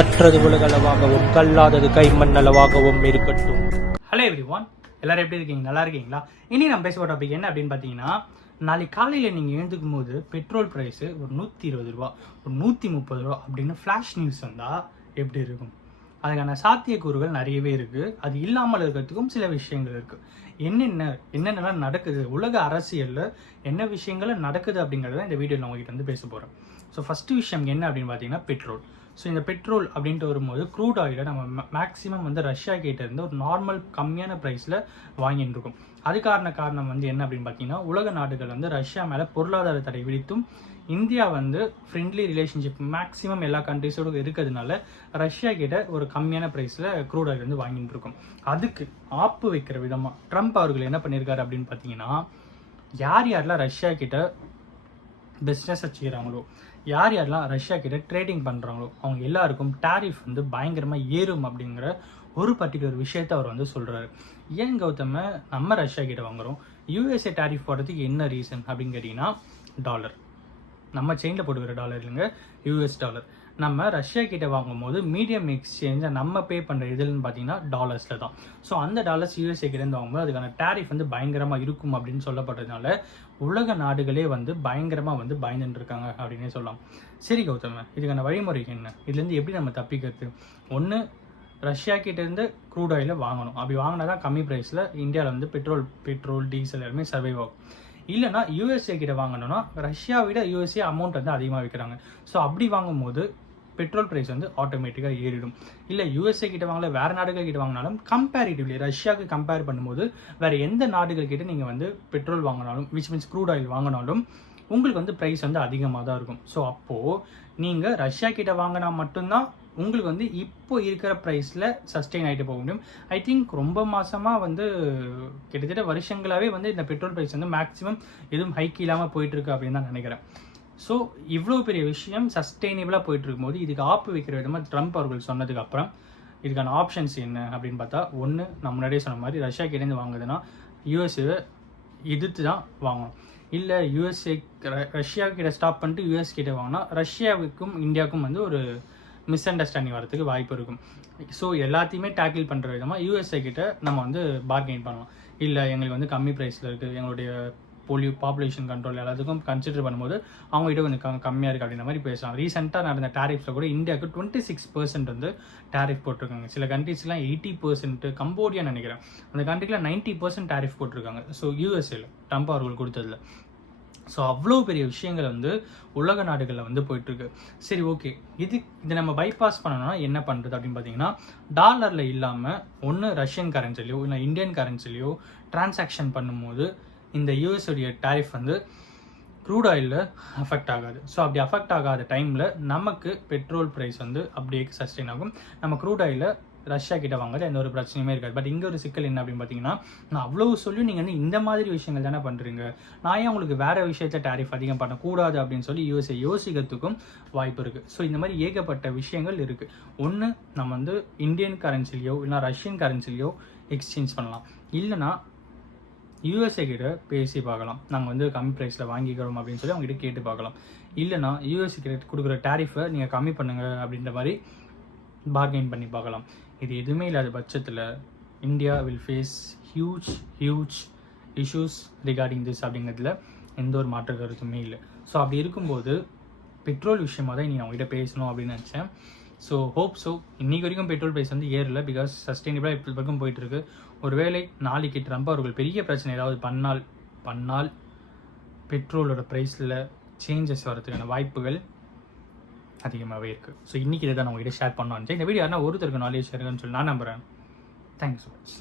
கற்றது உலகளவாகவும் கல்லாதது கைமண்ணளவாகவும் இருக்கட்டும். Hello everyone, எல்லாரும் எப்படி இருக்கீங்க? நல்லா இருக்கீங்களா? இனி நம்ம பேச போகிற டாபிக் என்ன அப்படின்னு பார்த்தீங்கன்னா, நாளைக்கு காலையில் நீங்கள் எழுந்துக்கும் போது பெட்ரோல் ப்ரைஸு ஒரு 120 ரூபா, ஒரு 130 ரூபா அப்படின்னு ஃப்ளாஷ் நியூஸ் வந்தால் எப்படி இருக்கும்? அதுக்கான சாத்தியக்கூறுகள் நிறையவே இருக்குது. அது இல்லாமல் இருக்கிறதுக்கும் சில விஷயங்கள் இருக்குது. என்னென்னலாம் நடக்குது, உலக அரசியலில் என்ன விஷயங்கள் நடக்குது அப்படிங்கிறத இந்த வீடியோவில் நான் உங்ககிட்ட வந்து பேச போகிறேன். ஸோ ஃபஸ்ட்டு விஷயம் என்ன அப்படின்னு பார்த்தீங்கன்னா பெட்ரோல். ஸோ இந்த பெட்ரோல் அப்படின்ட்டு வரும்போது க்ரூட் ஆயிலை நம்ம மேக்ஸிமம் வந்து ரஷ்யா கிட்ட இருந்து ஒரு நார்மல் கம்மியான ப்ரைஸில் வாங்கிட்டு இருக்கோம். அதுக்கான காரணம் வந்து என்ன அப்படின்னு பார்த்தீங்கன்னா, உலக நாடுகள் வந்து ரஷ்யா மேலே பொருளாதார தடை விதித்தும் இந்தியா வந்து ஃப்ரெண்ட்லி ரிலேஷன்ஷிப் மேக்ஸிமம் எல்லா கண்ட்ரிஸோடு இருக்கிறதுனால ரஷ்யா கிட்ட ஒரு கம்மியான ப்ரைஸில் க்ரூட் ஆயில் வந்து வாங்கிட்டு இருக்கோம். அதுக்கு ஆப்பு வைக்கிற விதமாக ட்ரம்ப் அவர்கள் என்ன பண்ணியிருக்காரு அப்படின்னு பார்த்தீங்கன்னா, யாரெல்லாம் ரஷ்யா கிட்ட பிஸ்னஸ் வச்சுக்கிறாங்களோ, யாரெல்லாம் ரஷ்யா கிட்ட ட்ரேடிங் பண்ணுறாங்களோ அவங்க எல்லாருக்கும் டேரிஃப் வந்து பயங்கரமாக ஏறும் அப்படிங்கிற ஒரு பர்டிகுலர் விஷயத்தை அவர் வந்து சொல்கிறாரு. ஏன் கௌதம நம்ம ரஷ்யா கிட்ட வாங்குகிறோம், யூஎஸ்ஏ டேரிஃப் போடுறதுக்கு என்ன ரீசன் அப்படின்னு கேட்டிங்கன்னா, டாலர், நம்ம செயினில் போட்டுக்கிற டாலர் இல்லைங்க, யூஎஸ் டாலர். நம்ம ரஷ்யா கிட்ட வாங்கும் போது மீடியம் எக்ஸ்சேஞ்சை நம்ம பே பண்ணுற இதுன்னு பார்த்தீங்கன்னா டாலர்ஸில் தான். ஸோ அந்த டாலர்ஸ் யூஎஸ்ஏ கிட்டேருந்து வாங்கும்போது அதுக்கான டேரிஃப் வந்து பயங்கரமாக இருக்கும் அப்படின்னு சொல்லப்படுறதுனால உலக நாடுகளே வந்து பயங்கரமாக வந்து பயந்துட்டு இருக்காங்க அப்படின்னே சொல்லலாம். சரி கௌதம, இதுக்கான வழிமுறைக்கு என்ன, இதுலேருந்து எப்படி நம்ம தப்பிக்கிறது? ஒன்று, ரஷ்யா கிட்டேருந்து க்ரூட் ஆயிலை வாங்கணும். அப்படி வாங்கினா தான் கம்மி ப்ரைஸில் இந்தியாவில் வந்து பெட்ரோல் டீசல் எல்லாமே சர்வைவ் ஆகும். இல்லைனா யூஎஸ்ஏ கிட்ட வாங்கணும்னா ரஷ்யா விட யூஎஸ்ஏ அமௌண்ட் வந்து அதிகமாக விற்கிறாங்க. ஸோ அப்படி வாங்கும்போது பெட்ரோல் ப்ரைஸ் வந்து ஆட்டோமேட்டிக்காக ஏறிடும். இல்லை யூஎஸ்ஏ கிட்ட வாங்கல, வேறு நாடுகள் கிட்ட வாங்கினாலும் கம்பேரிட்டிவ்லி ரஷ்யாவுக்கு கம்பேர் பண்ணும்போது வேறு எந்த நாடுகள் கிட்ட நீங்கள் வந்து பெட்ரோல் வாங்கினாலும் விச் மீன்ஸ் க்ரூட் ஆயில் வாங்கினாலும் உங்களுக்கு வந்து ப்ரைஸ் வந்து அதிகமாக தான் இருக்கும். ஸோ அப்போது நீங்கள் ரஷ்யா கிட்ட வாங்கினா மட்டும்தான் உங்களுக்கு வந்து இப்போ இருக்கிற ப்ரைஸில் சஸ்டெயின் ஆகிட்டு போக முடியும். ஐ திங்க் ரொம்ப மாதமாக வந்து கிட்டத்தட்ட வருஷங்களாகவே வந்து இந்த பெட்ரோல் ப்ரைஸ் வந்து மேக்ஸிமம் எதுவும் ஹைக் இல்லாமல் போயிட்டுருக்கு அப்படின்னு தான் நினைக்கிறேன். ஸோ இவ்வளோ பெரிய விஷயம் சஸ்டெயினபிளாக போயிட்டுருக்கும்போது இதுக்கு ஆப்பு வைக்கிற விதமாக ட்ரம்ப் அவர்கள் சொன்னதுக்கு அப்புறம் இதுக்கான ஆப்ஷன்ஸ் என்ன அப்படின்னு பார்த்தா, ஒன்று, நான் முன்னாடியே சொன்ன மாதிரி ரஷ்யா கிட்டேருந்து வாங்குதுன்னா யூஎஸ்ஏவை எதிர்த்து தான் வாங்கணும். இல்லை ரஷ்யா கிட்ட ஸ்டாப் பண்ணிட்டு யூஎஸ் கிட்ட வாங்கினா ரஷ்யாவுக்கும் இந்தியாவுக்கும் வந்து ஒரு மிஸ் அண்டர்ஸ்டாண்டிங் வரதுக்கு வாய்ப்பு இருக்கும். ஸோ எல்லாத்தையுமே டேக்கிள் பண்ணுற விதமாக யூஎஸ்ஏ கிட்ட நம்ம வந்து பார்கெயின் பண்ணலாம். இல்லை எங்களுக்கு வந்து கம்மி ப்ரைஸில் இருக்குது, எங்களுடைய பாப்புலேஷன் கண்ட்ரோல் எல்லாத்துக்கும் கன்சிடர் பண்ணும்போது அவங்ககிட்ட கொஞ்சம் கம்மியாக இருக்குது அப்படின்ற மாதிரி பேசலாம். ரீசெண்டாக நடந்த டேரிஃப்ஸில் கூட இந்தியாவுக்கு 26% வந்து டேரிஃப் போட்டிருக்காங்க. சில கண்ட்ரீஸ்லாம் 80%, கம்போடியா நினைக்கிறேன் அந்த கண்ட்ரிக்கெலாம் 90% டேரிஃப் போட்டிருக்காங்க. ஸோ யூஎஸ்ஏல ட்ரம்ப் அவர்கள் கொடுத்ததில்ல. ஸோ அவ்வளோ பெரிய விஷயங்கள் வந்து உலக நாடுகளில் வந்து போயிட்டுருக்கு. சரி, ஓகே, இதை நம்ம பைபாஸ் பண்ணணும்னா என்ன பண்ணுறது அப்படின்னு பார்த்தீங்கன்னா, டாலரில் இல்லாமல் ஒன்று ரஷ்யன் கரன்சிலையோ இல்லை இந்தியன் கரன்சிலையோ டிரான்சாக்ஷன் பண்ணும்போது இந்த யூஎஸ்ஓடைய டேரிஃப் வந்து க்ரூட் ஆயிலில் அஃபெக்ட் ஆகாது. ஸோ அப்படி அஃபெக்ட் ஆகாத டைமில் நமக்கு பெட்ரோல் ப்ரைஸ் வந்து அப்படியே சஸ்டெயின் ஆகும். நம்ம க்ரூட் ஆயிலை ரஷ்யா கிட்ட வாங்குறது எந்த ஒரு பிரச்சனையுமே இருக்காது. பட் இங்கே ஒரு சிக்கல் என்ன அப்படின்னு பார்த்தீங்கன்னா, நான் அவ்வளோ சொல்லி நீங்கள் வந்து இந்த மாதிரி விஷயங்கள் தானே பண்ணுறீங்க, நான் ஏன் உங்களுக்கு வேறு விஷயத்த டேரிஃப் அதிகம் பண்ணக்கூடாது அப்படின்னு சொல்லி யூஎஸ்ஏ யோசிக்கிறதுக்கும் வாய்ப்பு இருக்குது. ஸோ இந்த மாதிரி ஏகப்பட்ட விஷயங்கள் இருக்குது. ஒன்று, நம்ம வந்து இந்தியன் கரன்சிலையோ இல்லைனா ரஷ்யன் கரன்சிலையோ எக்ஸ்சேஞ்ச் பண்ணலாம். இல்லைனா யூஎஸ்ஏ கிட்ட பேசி பார்க்கலாம், நாங்கள் வந்து கம்மி ப்ரைஸில் வாங்கிக்கிறோம் அப்படின்னு சொல்லி அவங்ககிட்ட கேட்டு பார்க்கலாம். இல்லைனா யூஎஸ்ஏ கிட்ட கொடுக்குற டேரிஃபை நீங்கள் கம்மி பண்ணுங்கள் அப்படின்ற மாதிரி பார்கெயின் பண்ணி பார்க்கலாம். இது எதுவுமே இல்லாத பட்சத்தில் India will face huge issues regarding this அப்படிங்கிறதுல எந்த ஒரு மாற்று கருத்துமே இல்லை. ஸோ அப்படி இருக்கும்போது பெட்ரோல் விஷயமாக தான் நான் உங்ககிட்ட பேசணும் அப்படின்னு நினச்சேன். ஸோ இன்றைக்கி வரைக்கும் பெட்ரோல் ப்ரைஸ் வந்து ஏறல, பிகாஸ் சஸ்டெயினபிளாக இப்போ வரைக்கும் போயிட்டுருக்கு. ஒருவேளை நாளைக்கு ட்ரம்ப் அவர்கள் பெரிய பிரச்சனை ஏதாவது பண்ணால் பெட்ரோலோட ப்ரைஸில் சேஞ்சஸ் வரதுக்கான வாய்ப்புகள் அதிகமாகவே இருக்குது. ஸோ இன்றைக்கி இதை தான் நான் உங்கள்கிட்ட ஷேர் பண்ணோன்னு. இந்த வீடியோ யாருன்னா ஒருத்தருக்கு நாலேஜ் ஷேருங்கன்னு சொல்லி நான் நம்புகிறேன். Thank you so much.